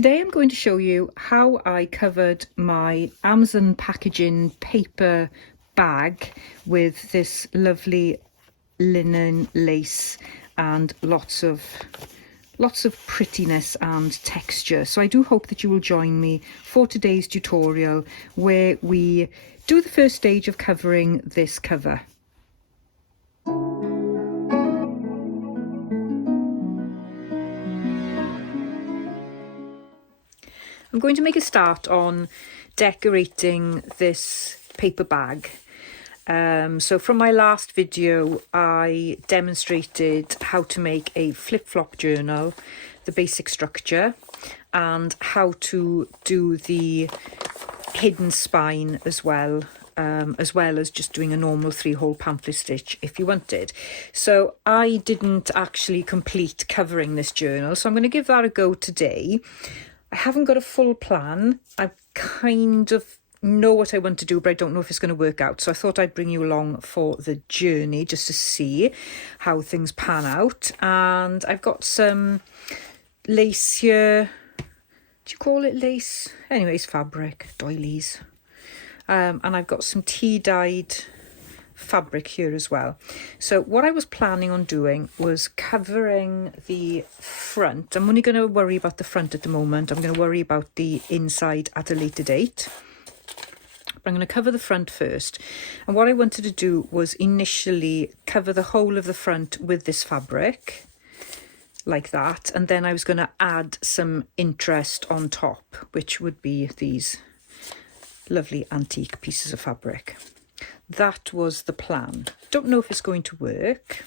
Today I'm going to show you how I covered my Amazon packaging paper bag with this lovely linen lace and lots of prettiness and texture. So I do hope that you will join me for today's tutorial where we do the first stage of covering this cover. I'm going to make a start on decorating this paper bag. So from my last video, I demonstrated how to make a flip-flop journal, the basic structure, and how to do the hidden spine as well as just doing a normal 3-hole pamphlet stitch if you wanted. So I didn't actually complete covering this journal, so I'm going to give that a go today. I haven't got a full plan. I kind of know what I want to do, but I don't know if it's going to work out. So I thought I'd bring you along for the journey just to see how things pan out. And I've got some lace here. Do you call it lace? Anyways, fabric, doilies. And I've got some tea-dyed fabric here as well. So what I was planning on doing was covering the front. I'm only going to worry about the front at the moment. I'm going to worry about the inside at a later date. But I'm going to cover the front first. And what I wanted to do was initially cover the whole of the front with this fabric, like that. And then I was going to add some interest on top, which would be these lovely antique pieces of fabric. That was the plan. Don't know if it's going to work,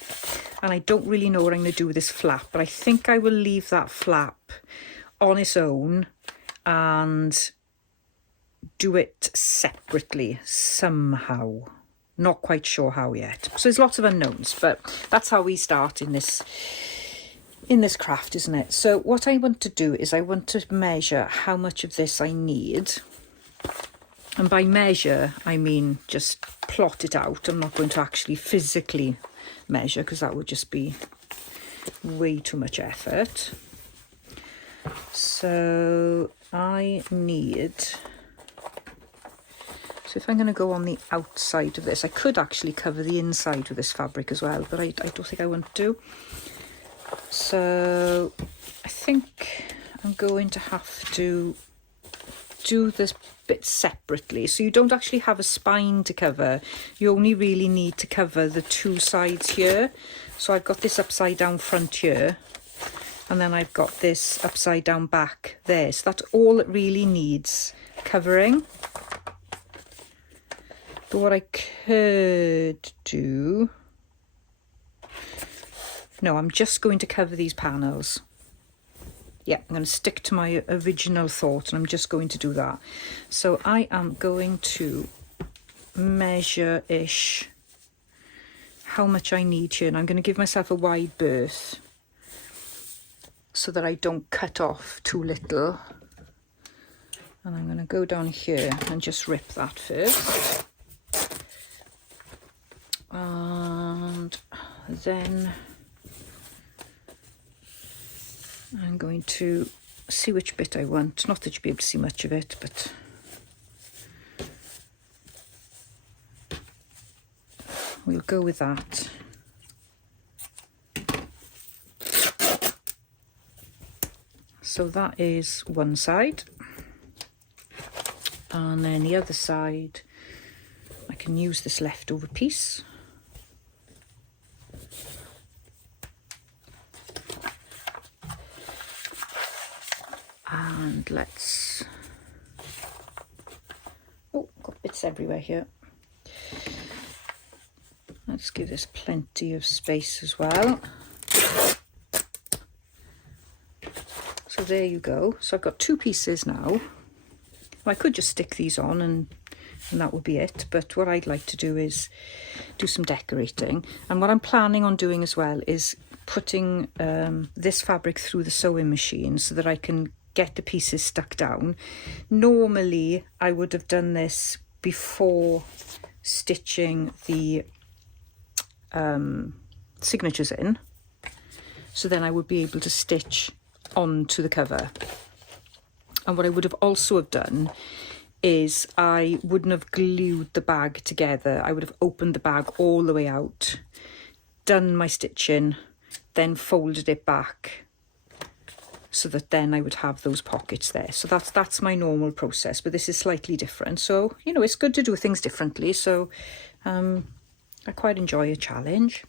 and I don't really know what I'm going to do with this flap, but I think I will leave that flap on its own and do it separately somehow. Not quite sure how yet. So there's lots of unknowns, but that's how we start in this craft, isn't it? So what I want to do is I want to measure how much of this I need. And by measure, I mean just plot it out. I'm not going to actually physically measure because that would just be way too much effort. So I need... So if I'm going to go on the outside of this, I could actually cover the inside with this fabric as well, but I don't think I want to. So I think I'm going to have to do this bit separately, so you don't actually have a spine to cover. You only really need to cover the two sides here. So I've got this upside down front here, and then I've got this upside down back there. So that's all it really needs covering. But what I could do... No, I'm just going to cover these panels. Yeah, I'm going to stick to my original thought, and I'm just going to do that. So I am going to measure-ish how much I need here, and I'm going to give myself a wide berth so that I don't cut off too little. And I'm going to go down here and just rip that first. And then I'm going to see which bit I want. Not that you'll be able to see much of it, but we'll go with that. So that is one side. And then the other side, I can use this leftover piece. And let's... Oh, got bits everywhere here. Let's give this plenty of space as well. So there you go. So I've got two pieces now. Well, I could just stick these on and that would be it. But what I'd like to do is do some decorating. And what I'm planning on doing as well is putting this fabric through the sewing machine so that I can get the pieces stuck down. Normally I would have done this before stitching the signatures in, so then I would be able to stitch onto the cover. And what I would have also have done is I wouldn't have glued the bag together. I would have opened the bag all the way out, done my stitching, then folded it back so that then I would have those pockets there. So that's my normal process, but this is slightly different. So, you know, it's good to do things differently. So I quite enjoy a challenge.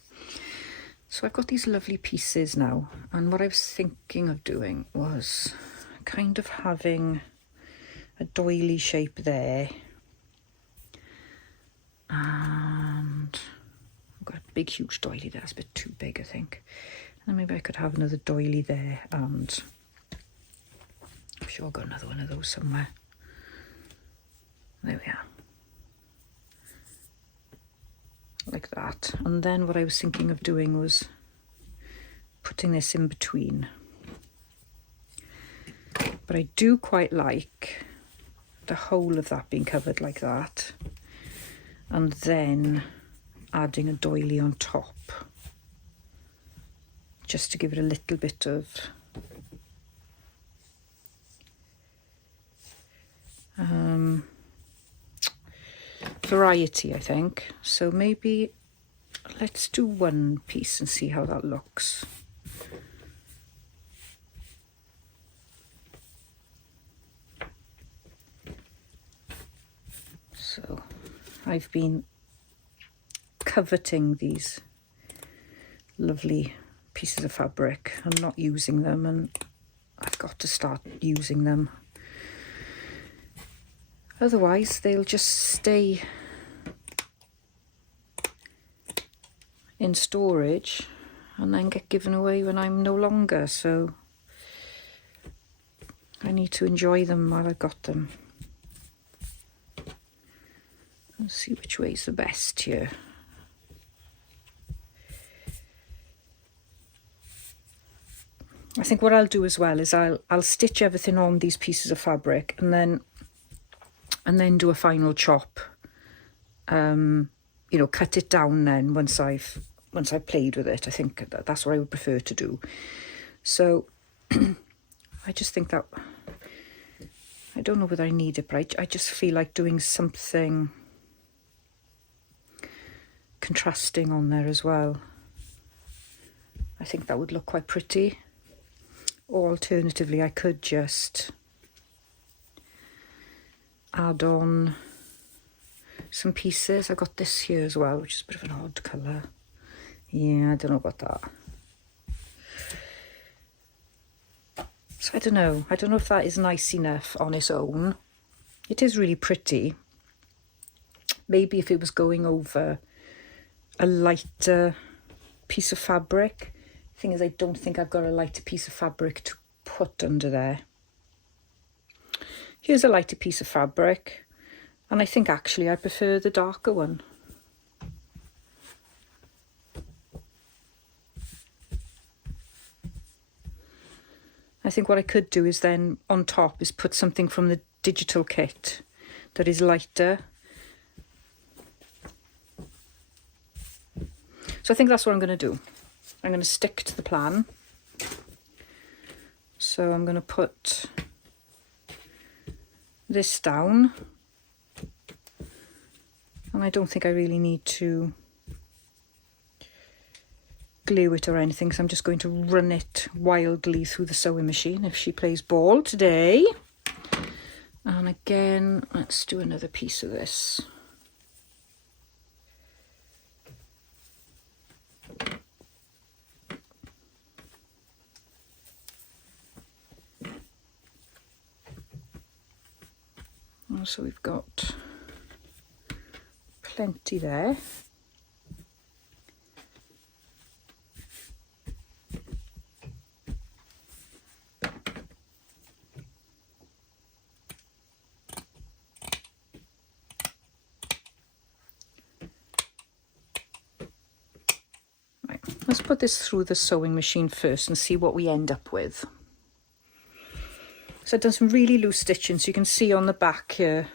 So I've got these lovely pieces now, and what I was thinking of doing was kind of having a doily shape there, and I've got a big huge doily there. That's a bit too big, I think. And maybe I could have another doily there, and I'm sure I've got another one of those somewhere. There we are. Like that. And then what I was thinking of doing was putting this in between. But I do quite like the whole of that being covered like that, and then adding a doily on top, just to give it a little bit of variety, I think. So maybe let's do one piece and see how that looks. So I've been coveting these lovely pieces of fabric and not using them, and I've got to start using them. Otherwise they'll just stay in storage and then get given away when I'm no longer. So I need to enjoy them while I've got them. Let's see which way's the best here. I think what I'll do as well is I'll stitch everything on these pieces of fabric and then do a final chop. You know, cut it down then once I've played with it. I think that's what I would prefer to do. So I just think that, I don't know whether I need it, but I just feel like doing something contrasting on there as well. I think that would look quite pretty. Or alternatively, I could just add on some pieces. I got this here as well, which is a bit of an odd colour. Yeah, I don't know about that. So I don't know if that is nice enough on its own. It is really pretty. Maybe if it was going over a lighter piece of fabric. Thing is, I don't think I've got a lighter piece of fabric to put under there. Here's a lighter piece of fabric, and I think actually I prefer the darker one. I think what I could do is then on top is put something from the digital kit that is lighter. So I think that's what I'm going to do. I'm going to stick to the plan. So I'm going to put this down. And I don't think I really need to glue it or anything, so I'm just going to run it wildly through the sewing machine if she plays ball today. And again, let's do another piece of this. So we've got plenty there. Right, let's put this through the sewing machine first and see what we end up with. So I've done some really loose stitching, so you can see on the back here,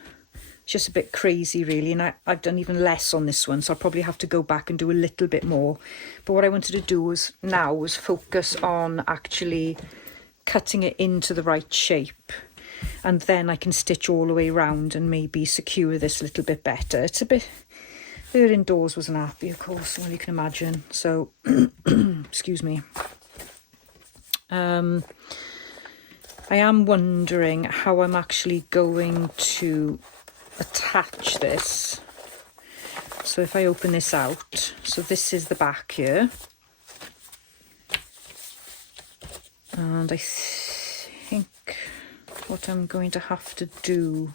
it's just a bit crazy really, and I've done even less on this one, so I'll probably have to go back and do a little bit more. But what I wanted to do was focus on actually cutting it into the right shape. and then I can stitch all the way around and maybe secure this a little bit better. It's a bit, her indoors wasn't happy, of course, well, you can imagine, so excuse me. I am wondering how I'm actually going to attach this. So if I open this out, so this is the back here, and I think what I'm going to have to do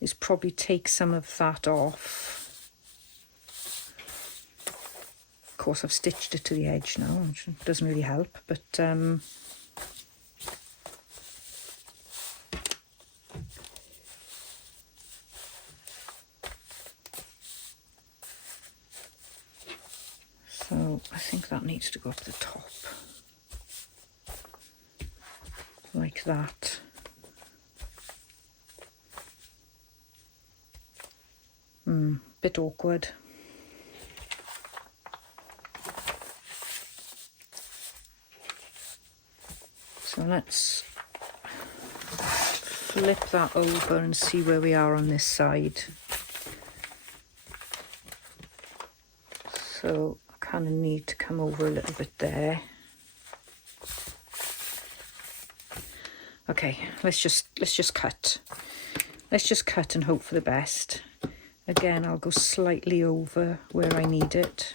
is probably take some of that off. Of course, I've stitched it to the edge now, which doesn't really help, but so I think that needs to go up the top, like that. Bit awkward. So let's flip that over and see where we are on this side. So I kind of need to come over a little bit there. Okay, let's just cut. Let's just cut and hope for the best. Again, I'll go slightly over where I need it.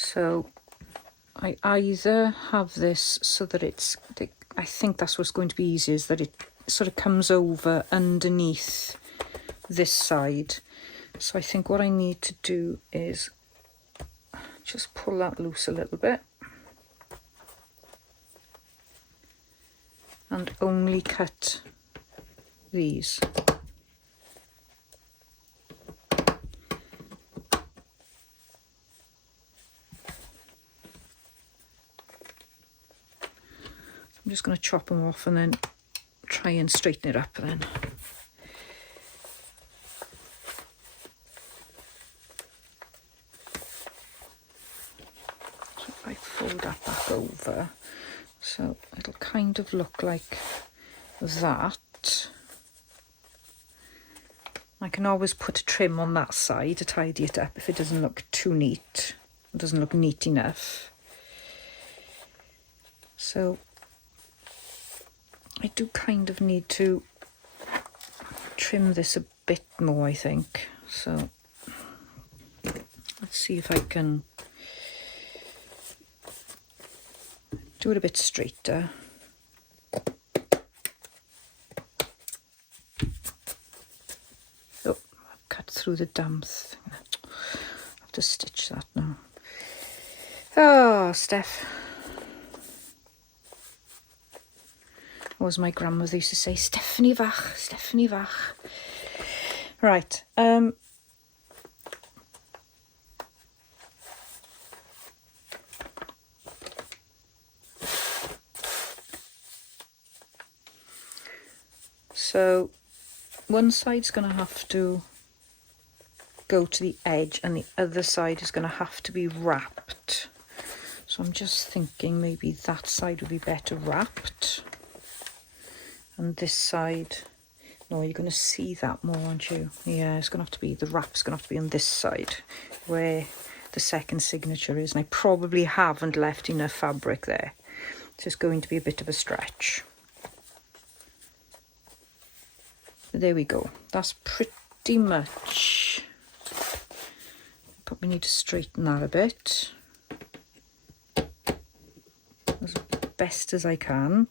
So I either have this so that I think that's what's going to be easy, is that it sort of comes over underneath this side. So I think what I need to do is just pull that loose a little bit and only cut these. I'm just going to chop them off and then try and straighten it up then. So if I fold that back over, so it'll kind of look like that. I can always put a trim on that side to tidy it up if it doesn't look too neat. It doesn't look neat enough. So I do kind of need to trim this a bit more, I think. So let's see if I can do it a bit straighter. Oh, I've cut through the damn thing. I have to stitch that now. Oh, Steph. Or as my grandmother used to say, Stephanie Vach, Stephanie Vach. Right. So one side's going to have to go to the edge and the other side is going to have to be wrapped. So I'm just thinking maybe that side would be better wrapped. And this side, no, you're going to see that more, aren't you? Yeah, it's going to have to be, the wrap's going to have to be on this side where the second signature is. And I probably haven't left enough fabric there. So it's going to be a bit of a stretch. There we go. That's pretty much probably need to straighten that a bit as best as I can.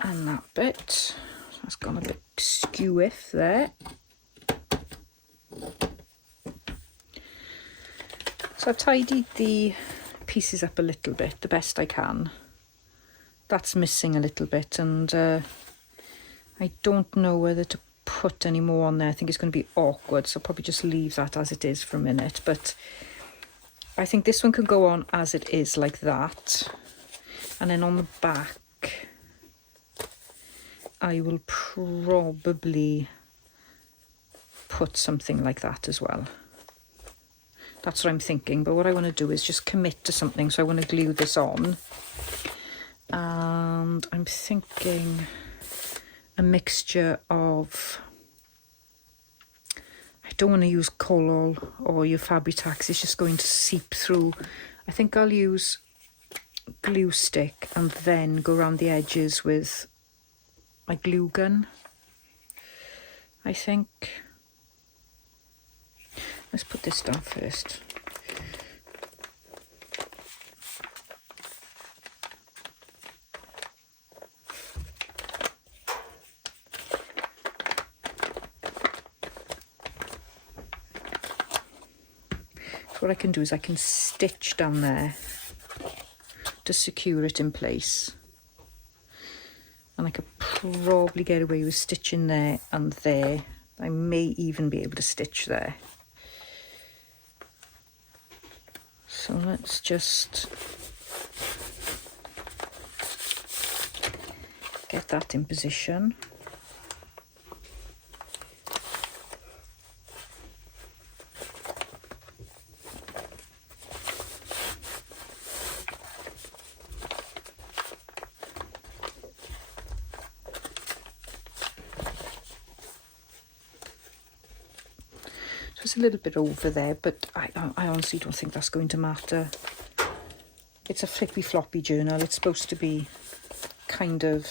And that bit, that's gone a bit skew-iff there. So I've tidied the pieces up a little bit, the best I can. That's missing a little bit, and I don't know whether to put any more on there. I think it's going to be awkward, so I'll probably just leave that as it is for a minute. But I think this one can go on as it is, like that. And then on the back, I will probably put something like that as well. That's what I'm thinking, but what I want to do is just commit to something, so I want to glue this on. And I'm thinking a mixture of, I don't want to use Collall or your Fabri-Tac, it's just going to seep through. I think I'll use glue stick and then go around the edges with my glue gun, I think. Let's put this down first. So what I can do is I can stitch down there to secure it in place. And I could probably get away with stitching there and there. I may even be able to stitch there. So let's just get that in position. It's a little bit over there, but I honestly don't think that's going to matter. It's a flippy floppy journal. It's supposed to be kind of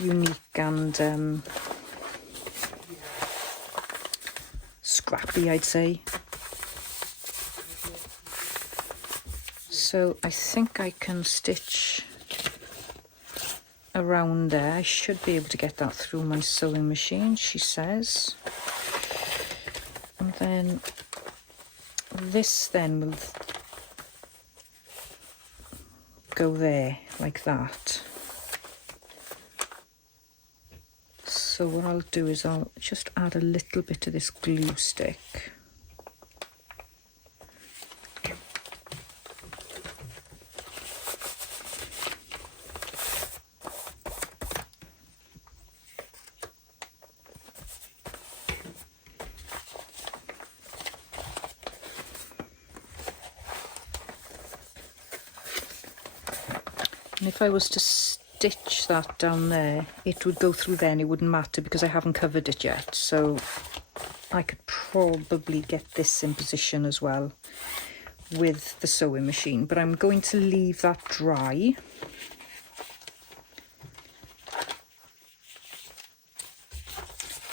unique and scrappy, I'd say. So I think I can stitch around there. I should be able to get that through my sewing machine, she says. And then this then will go there like that. So what I'll do is I'll just add a little bit of this glue stick. And if I was to stitch that down there, it would go through there and it wouldn't matter because I haven't covered it yet. So I could probably get this in position as well with the sewing machine. But I'm going to leave that dry.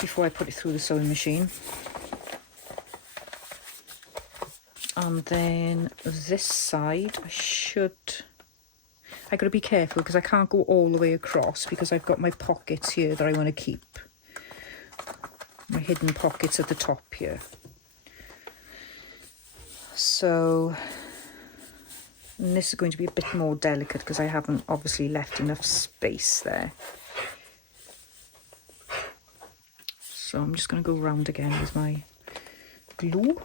Before I put it through the sewing machine. And then this side, I got to be careful because I can't go all the way across because I've got my pockets here that I want to keep. My hidden pockets at the top here. So, and this is going to be a bit more delicate because I haven't obviously left enough space there. So I'm just going to go around again with my glue.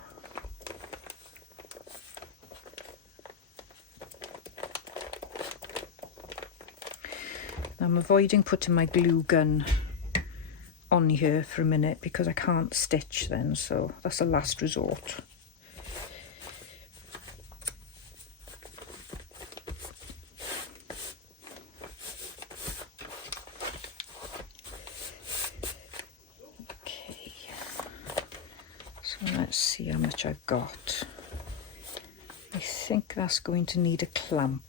I'm avoiding putting my glue gun on here for a minute because I can't stitch then, so that's a last resort. Okay, so let's see how much I've got. I think that's going to need a clamp.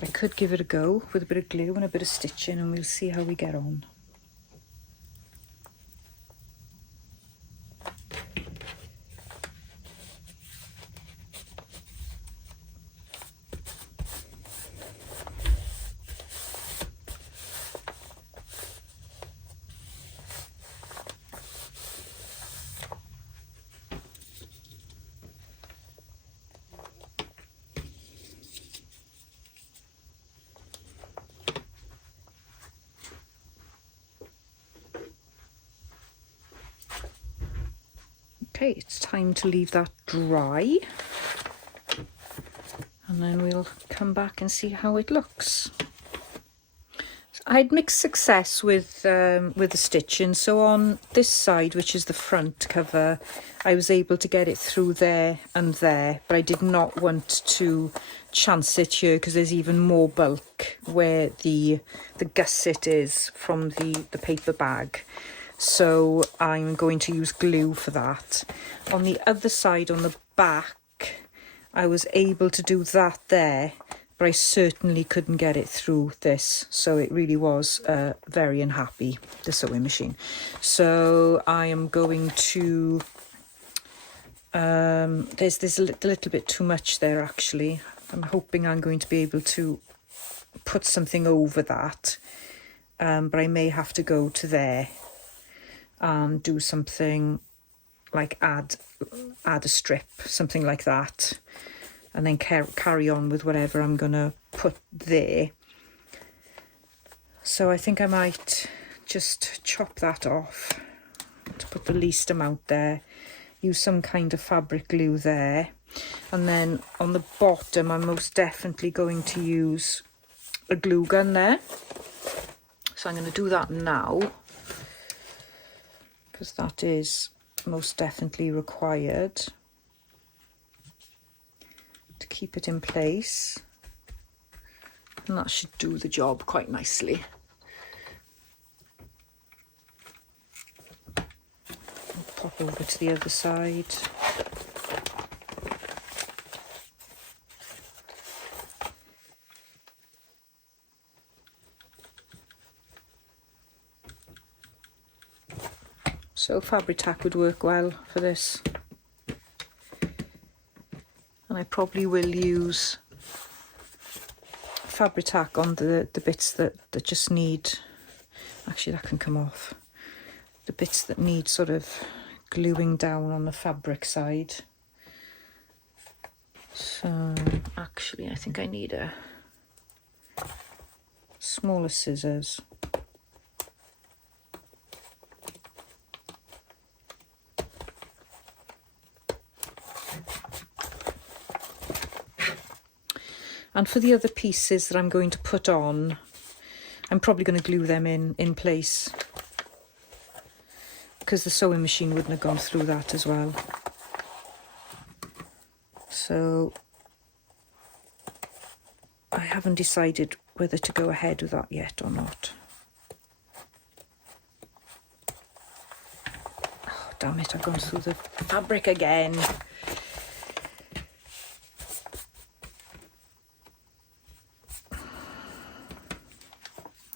But I could give it a go with a bit of glue and a bit of stitching, and we'll see how we get on. Okay, it's time to leave that dry, and then we'll come back and see how it looks. So I had mixed success with the stitching. So on this side, which is the front cover, I was able to get it through there and there, but I did not want to chance it here because there's even more bulk where the gusset is from the paper bag. So I'm going to use glue for that. On the other side, on the back, I was able to do that there, but I certainly couldn't get it through this. So it really was very unhappy, the sewing machine. So I am going to, there's a little bit too much there actually. I'm hoping I'm going to be able to put something over that, but I may have to go to there and do something like add a strip, something like that, and then carry on with whatever I'm gonna put there. So I think I might just chop that off to put the least amount there, use some kind of fabric glue there, and then on the bottom I'm most definitely going to use a glue gun there. So I'm going to do that now, because that is most definitely required to keep it in place, and that should do the job quite nicely. I'll pop over to the other side. So fabric tack would work well for this, and I probably will use fabric tack on the bits that just need, actually that can come off, the bits that need sort of gluing down on the fabric side. So actually I think I need a smaller scissors. And for the other pieces that I'm going to put on, I'm probably going to glue them in place, because the sewing machine wouldn't have gone through that as well. So I haven't decided whether to go ahead with that yet or not. Oh, damn it, I've gone through the fabric again.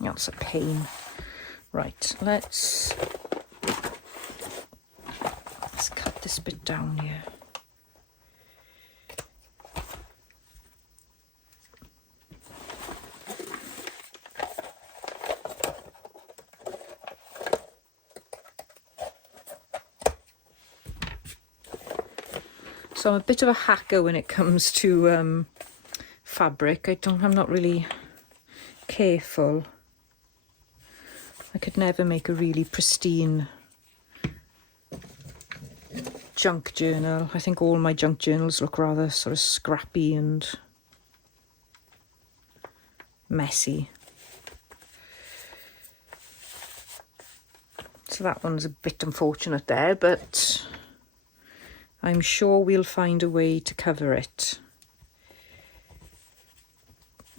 That's a pain. Right, let's cut this bit down here. So I'm a bit of a hacker when it comes to fabric. I'm not really careful. I could never make a really pristine junk journal. I think all my junk journals look rather sort of scrappy and messy. So that one's a bit unfortunate there, but I'm sure we'll find a way to cover it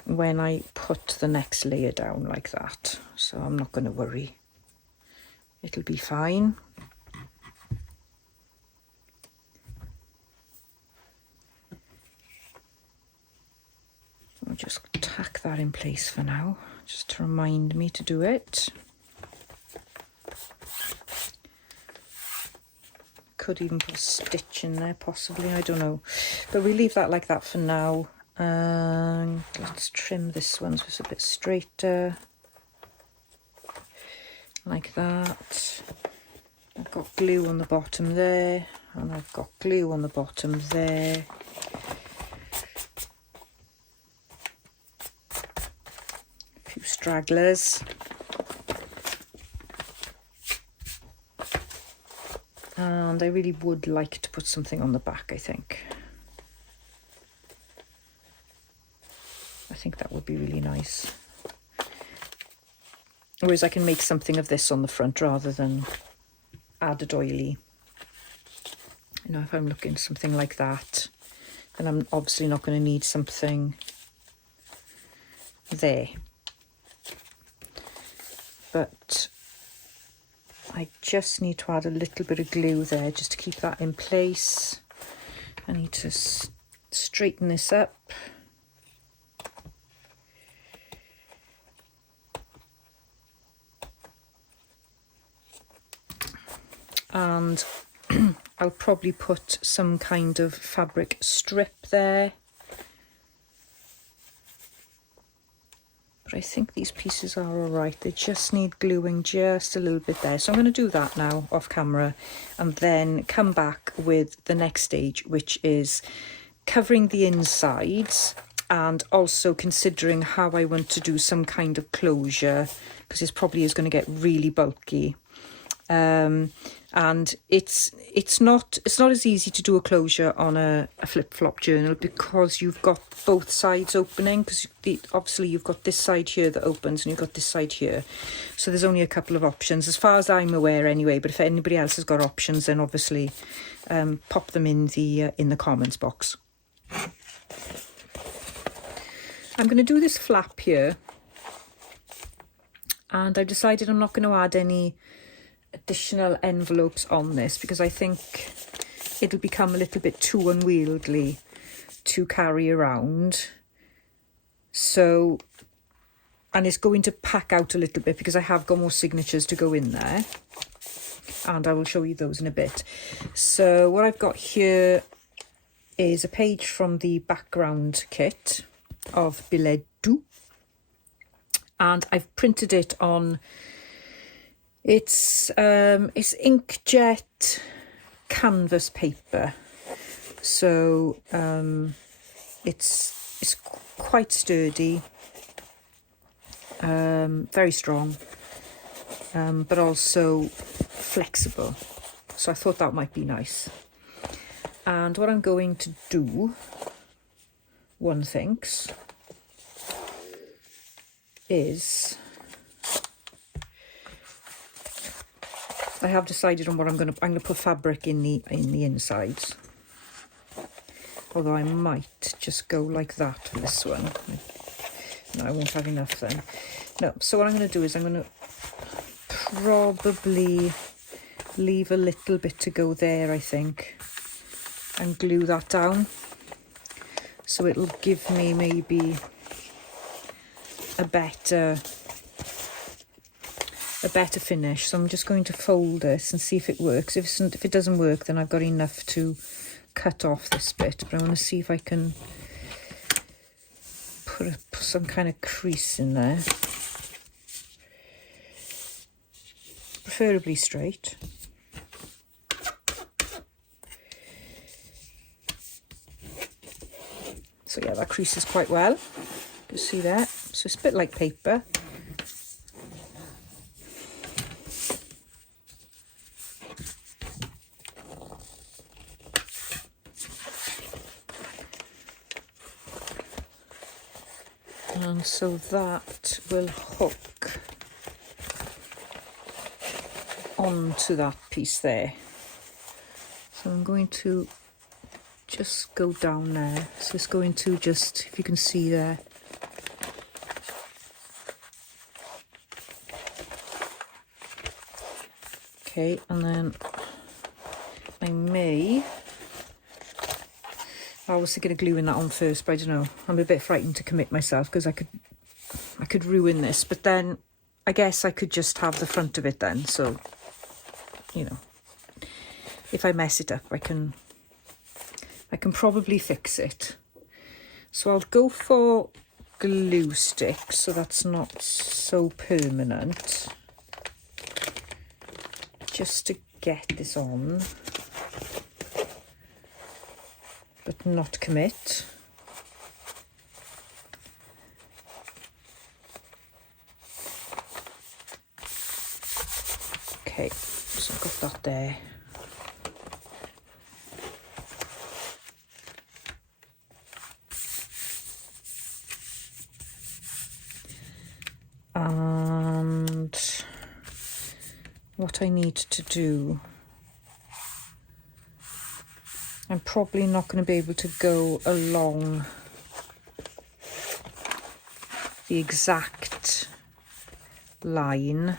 when I put the next layer down like that. So I'm not going to worry. It'll be fine. I'll just tack that in place for now, just to remind me to do it. Could even put a stitch in there possibly, I don't know, but we leave that like that for now. Let's trim this one so it's a bit straighter, like that. I've got glue on the bottom there, and I've got glue on the bottom there. A few stragglers. And I really would like to put something on the back, I think. I think that would be really nice. Whereas I can make something of this on the front rather than added oily. You know, if I'm looking something like that, then I'm obviously not going to need something there. But I just need to add a little bit of glue there just to keep that in place. I need to straighten this up. And I'll probably put some kind of fabric strip there. But I think these pieces are all right. They just need gluing just a little bit there. So I'm going to do that now off camera and then come back with the next stage, which is covering the insides and also considering how I want to do some kind of closure, because this probably is going to get really bulky. And it's not as easy to do a closure on a flip-flop journal because you've got both sides opening, because obviously you've got this side here that opens and you've got this side here, so there's only a couple of options as far as I'm aware anyway, but if anybody else has got options then obviously pop them in the comments box. I'm going to do this flap here, and I've decided I'm not going to add any additional envelopes on this because I think it'll become a little bit too unwieldy to carry around. So, and it's going to pack out a little bit because I have got more signatures to go in there, and I will show you those in a bit. So what I've got here is a page from the background kit of Billet-Doux, and I've printed it on it's inkjet canvas paper, so it's quite sturdy, very strong, but also flexible, so I thought that might be nice. And what I'm going to do, one thinks, is I have decided on what I'm going to put fabric in the insides, although I might just go like that for this one. No, I won't have enough then. No, so what I'm going to do is I'm going to probably leave a little bit to go there, I think, and glue that down, so it'll give me maybe a better finish. So I'm just going to fold this and see if it works. If it doesn't work, then I've got enough to cut off this bit, but I want to see if I can put some kind of crease in there, preferably straight. So yeah, that creases quite well, you see that. So it's a bit like paper. And so that will hook onto that piece there. So I'm going to just go down there. So it's going to just, if you can see there, okay, and then I may I was thinking of gluing that on first, but I don't know. I'm a bit frightened to commit myself because I could ruin this. But then I guess I could just have the front of it then. So, you know, if I mess it up, I can probably fix it. So I'll go for glue sticks so that's not so permanent. Just to get this on, but not commit. Okay, so I've got that there. And what I need to do, I'm probably not going to be able to go along the exact line.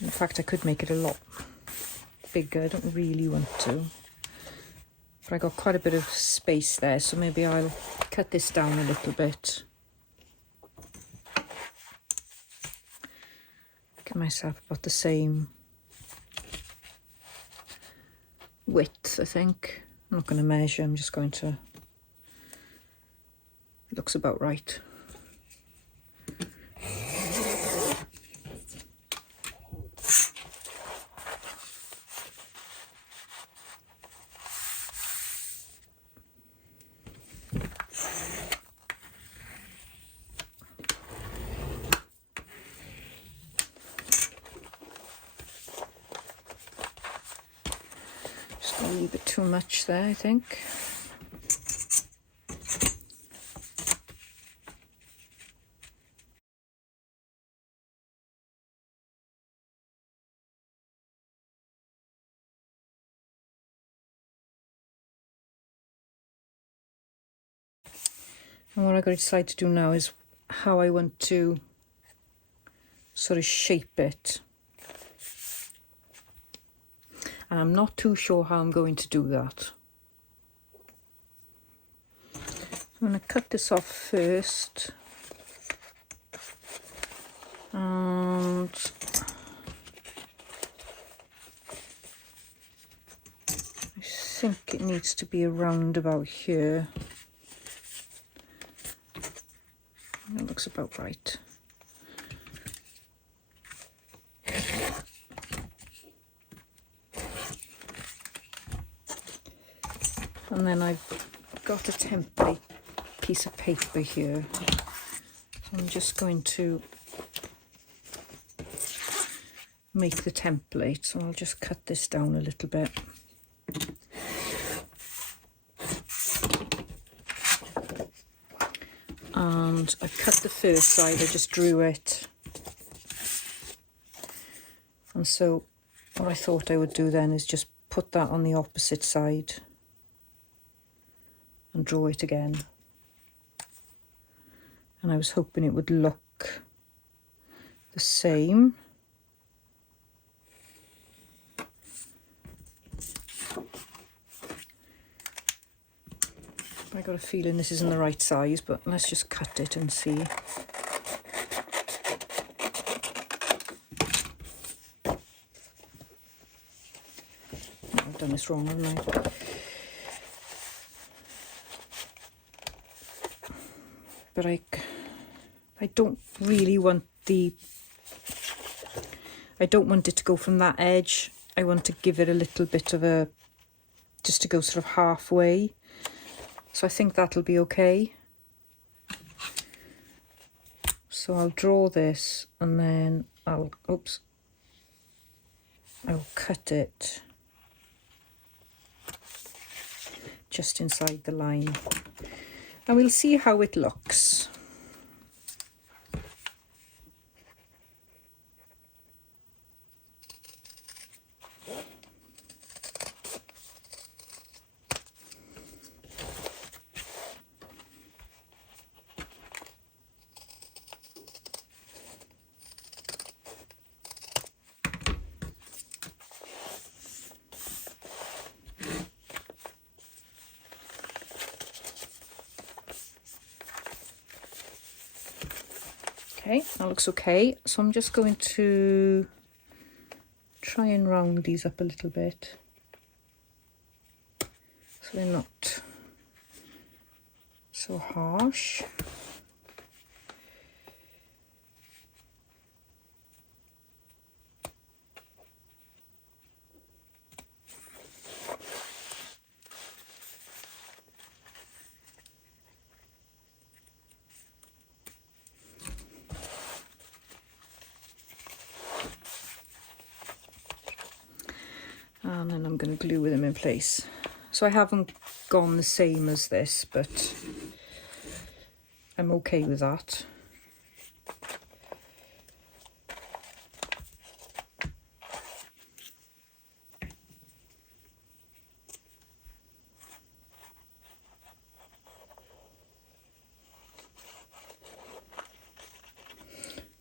In fact, I could make it a lot bigger. I don't really want to. But I got quite a bit of space there, so maybe I'll cut this down a little bit. Give myself about the same width, I think. I'm not going to measure, I'm just going to... Looks about right. Just a little bit too much there, I think. And what I've got to decide to do now is how I want to sort of shape it. And I'm not too sure how I'm going to do that. I'm going to cut this off first. And I think it needs to be around about here. That looks about right. And then I've got a template piece of paper here. So I'm just going to make the template. So I'll just cut this down a little bit. And I cut the first side, I just drew it. And so what I thought I would do then is just put that on the opposite side and draw it again. And I was hoping it would look the same. I got a feeling this isn't the right size, but let's just cut it and see. I've done this wrong, haven't I? But I don't really want I don't want it to go from that edge. I want to give it a little bit of a, just to go sort of halfway. So I think that'll be okay. So I'll draw this and then I'll cut it just inside the line. And we'll see how it looks. Okay, that looks okay. So I'm just going to try and round these up a little bit so they're not so harsh. And then I'm going to glue them in place. So I haven't gone the same as this, but I'm okay with that.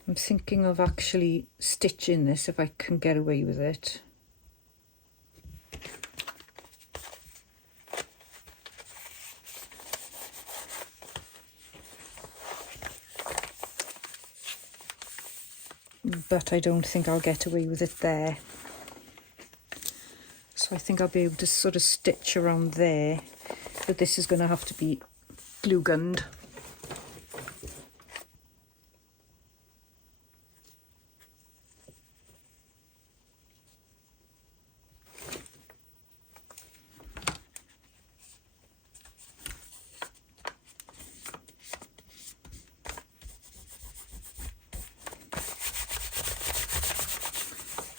I'm thinking of actually stitching this if I can get away with it. But I don't think I'll get away with it there. So I think I'll be able to sort of stitch around there, but this is going to have to be glue gunned.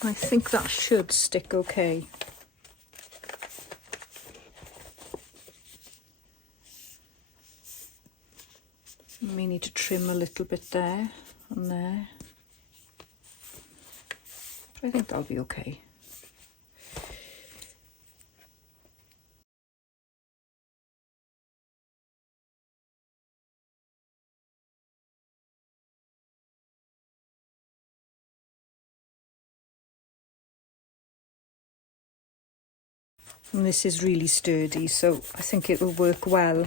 I think that should stick okay. May need to trim a little bit there and there, but I think that'll be okay. And this is really sturdy, so I think it will work well.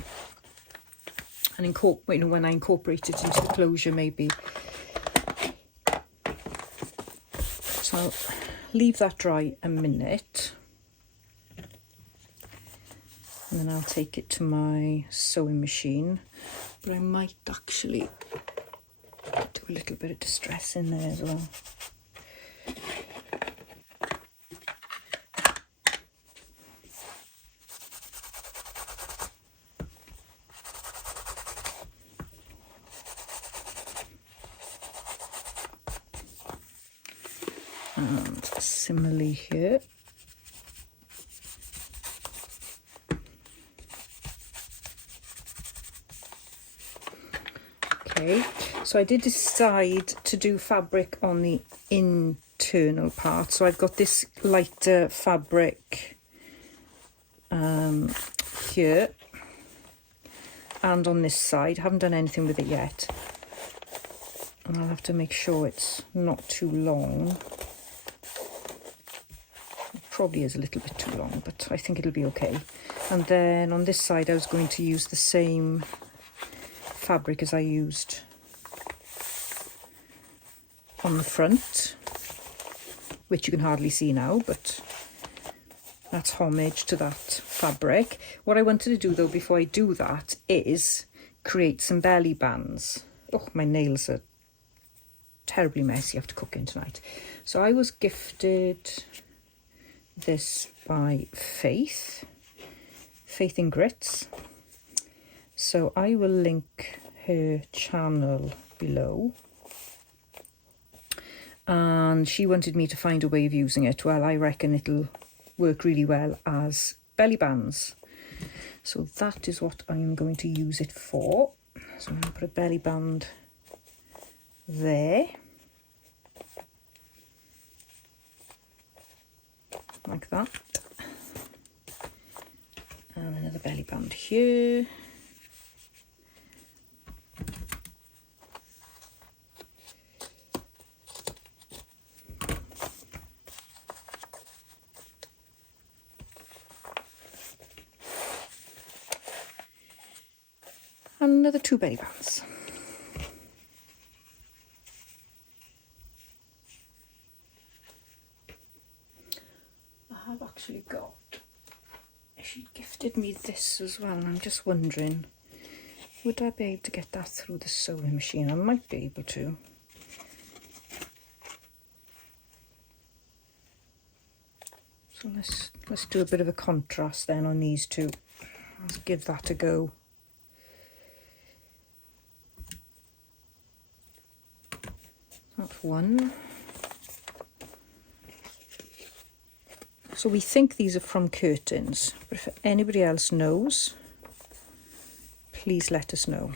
And when I incorporate it into the closure, maybe. So I'll leave that dry a minute, and then I'll take it to my sewing machine. But I might actually do a little bit of distress in there as well. And similarly here. Okay, so I did decide to do fabric on the internal part. So I've got this lighter fabric here and on this side. I haven't done anything with it yet. And I'll have to make sure it's not too long. Probably is a little bit too long, but I think it'll be okay. And then on this side I was going to use the same fabric as I used on the front, which you can hardly see now, but that's homage to that fabric. What I wanted to do though before I do that is create some belly bands. Oh, my nails are terribly messy after cooking tonight. So I was gifted this by Faith in Grits. So I will link her channel below. And she wanted me to find a way of using it. Well, I reckon it'll work really well as belly bands. So that is what I'm going to use it for. So I'm going to put a belly band there. Like that. And another belly band here. And another 2 belly bands. I've actually got, she gifted me this as well. I'm just wondering, would I be able to get that through the sewing machine? I might be able to. So let's do a bit of a contrast then on these two. Let's give that a go. That's one. So we think these are from curtains, but if anybody else knows, please let us know.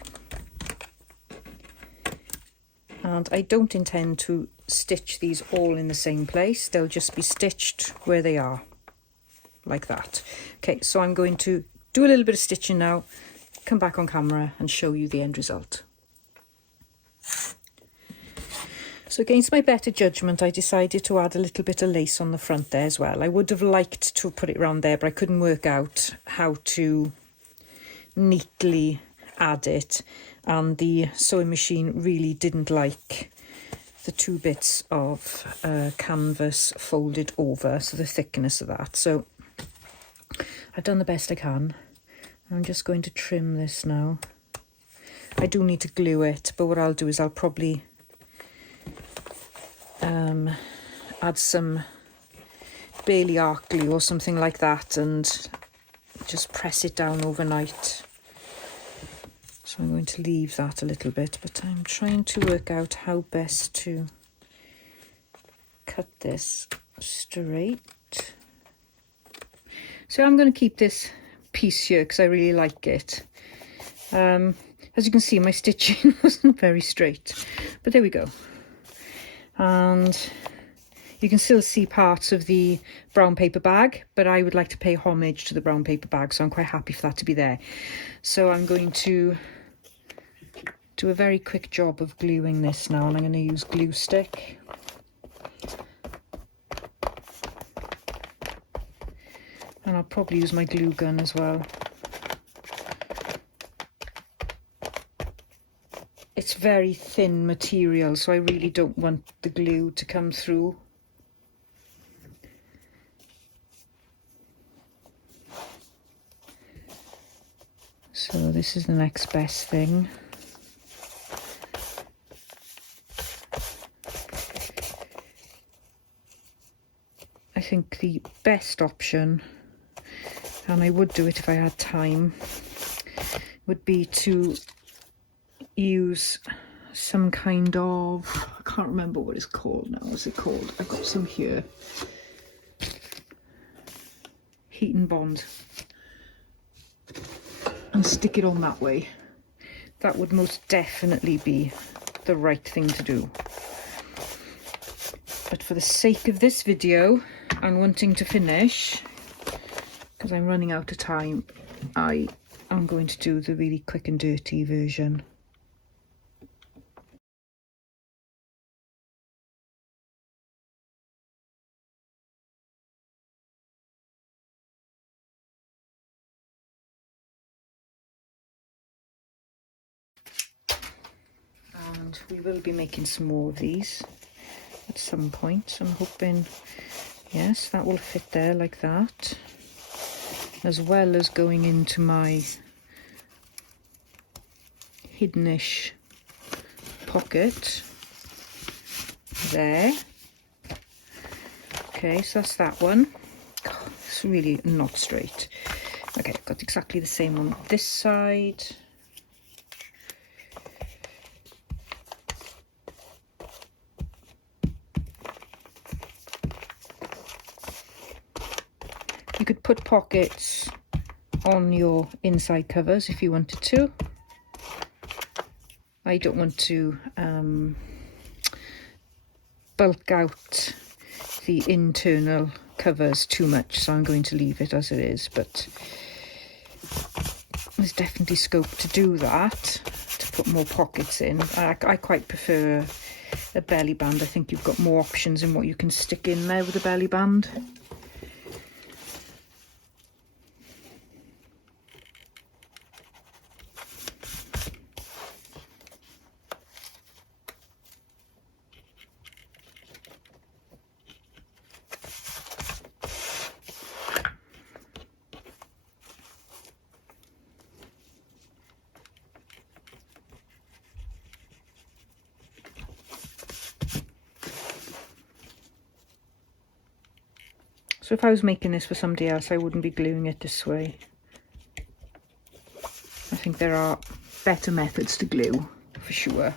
And I don't intend to stitch these all in the same place. They'll just be stitched where they are, like that. Okay, so I'm going to do a little bit of stitching now, come back on camera and show you the end result. So against my better judgment, I decided to add a little bit of lace on the front there as well. I would have liked to put it around there, but I couldn't work out how to neatly add it. And the sewing machine really didn't like the two bits of canvas folded over, so the thickness of that. So I've done the best I can. I'm just going to trim this now. I do need to glue it, but what I'll do is I'll probably add some Bailey arc glue or something like that and just press it down overnight. So I'm going to leave that a little bit, but I'm trying to work out how best to cut this straight. So I'm going to keep this piece here because I really like it. As you can see, my stitching wasn't very straight, but there we go. And you can still see parts of the brown paper bag, but I would like to pay homage to the brown paper bag, so I'm quite happy for that to be there. So I'm going to do a very quick job of gluing this now, and I'm going to use glue stick. And I'll probably use my glue gun as well. It's very thin material, so I really don't want the glue to come through. So this is the next best thing. I think the best option, and I would do it if I had time, would be to use some kind of, I can't remember what it's called now. What's it called? I've got some here. Heat and bond. And stick it on that way. That would most definitely be the right thing to do. But for the sake of this video and wanting to finish, because I'm running out of time, I am going to do the really quick and dirty version. And we will be making some more of these at some point, so I'm hoping, yes, that will fit there like that, as well as going into my hiddenish pocket there. Okay, so that's that one. God, it's really not straight. Okay, I've got exactly the same on this side. You could put pockets on your inside covers if you wanted to. I don't want to bulk out the internal covers too much, so I'm going to leave it as it is, but there's definitely scope to do that, to put more pockets in. I quite prefer a belly band. I think you've got more options in what you can stick in there with a belly band. So if I was making this for somebody else, I wouldn't be gluing it this way. I think there are better methods to glue, for sure.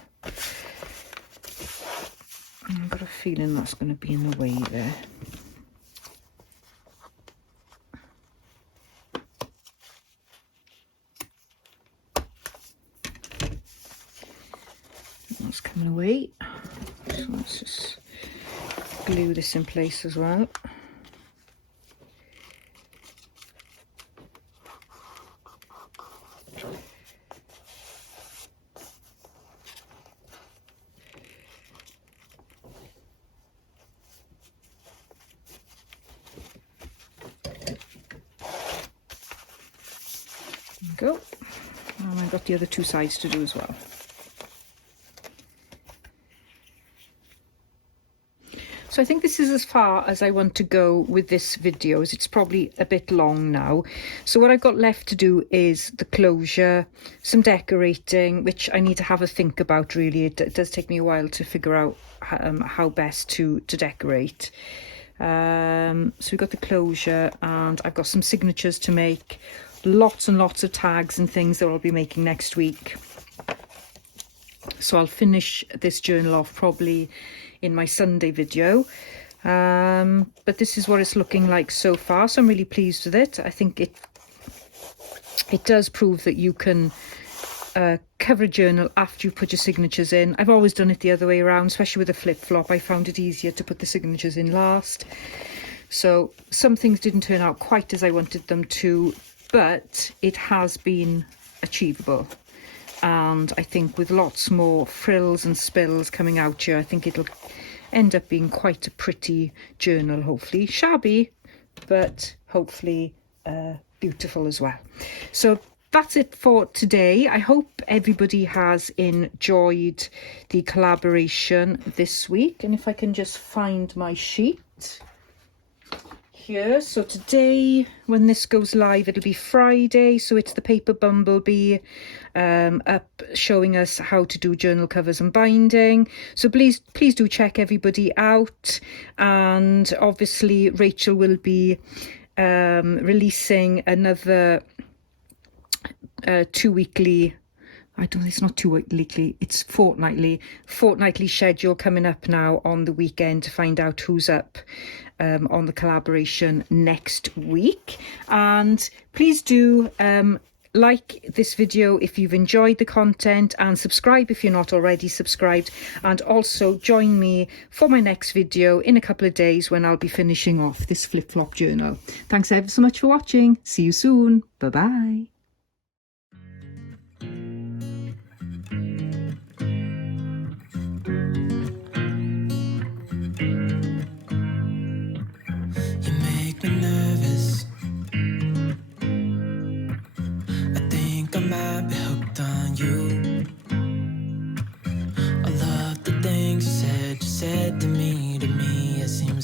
I've got a feeling that's going to be in the way there. That's coming away. So let's just glue this in place as well. Go. And I've got the other two sides to do as well. So I think this is as far as I want to go with this video, as it's probably a bit long now. So what I've got left to do is the closure, some decorating, which I need to have a think about really. It does take me a while to figure out how best to decorate. So we've got the closure, and I've got some signatures to make, lots and lots of tags and things that I'll be making next week. So I'll finish this journal off probably in my Sunday video, but this is what it's looking like so far, so I'm really pleased with it. I think it does prove that you can cover a journal after you've put your signatures in. I've always done it the other way around, especially with a flip-flop. I found it easier to put the signatures in last. So some things didn't turn out quite as I wanted them to, but it has been achievable. And I think with lots more frills and spills coming out here, I think it'll end up being quite a pretty journal, hopefully. Shabby, but hopefully beautiful as well. So that's it for today. I hope everybody has enjoyed the collaboration this week. And if I can just find my sheet here. So today, when this goes live, it'll be Friday, so it's the Paper Bumblebee up showing us how to do journal covers and binding. So please do check everybody out. And obviously Rachel will be releasing another two-weekly, I don't know, it's not two-weekly, it's fortnightly schedule coming up now on the weekend to find out who's up on the collaboration next week. And please do like this video if you've enjoyed the content, and subscribe if you're not already subscribed, and also join me for my next video in a couple of days when I'll be finishing off this flip-flop journal. Thanks ever so much for watching. See you soon. Bye bye.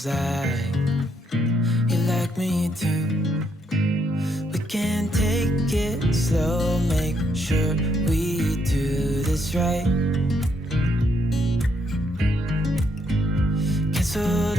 Like you like me too. We can take it slow, make sure we do this right. Cancel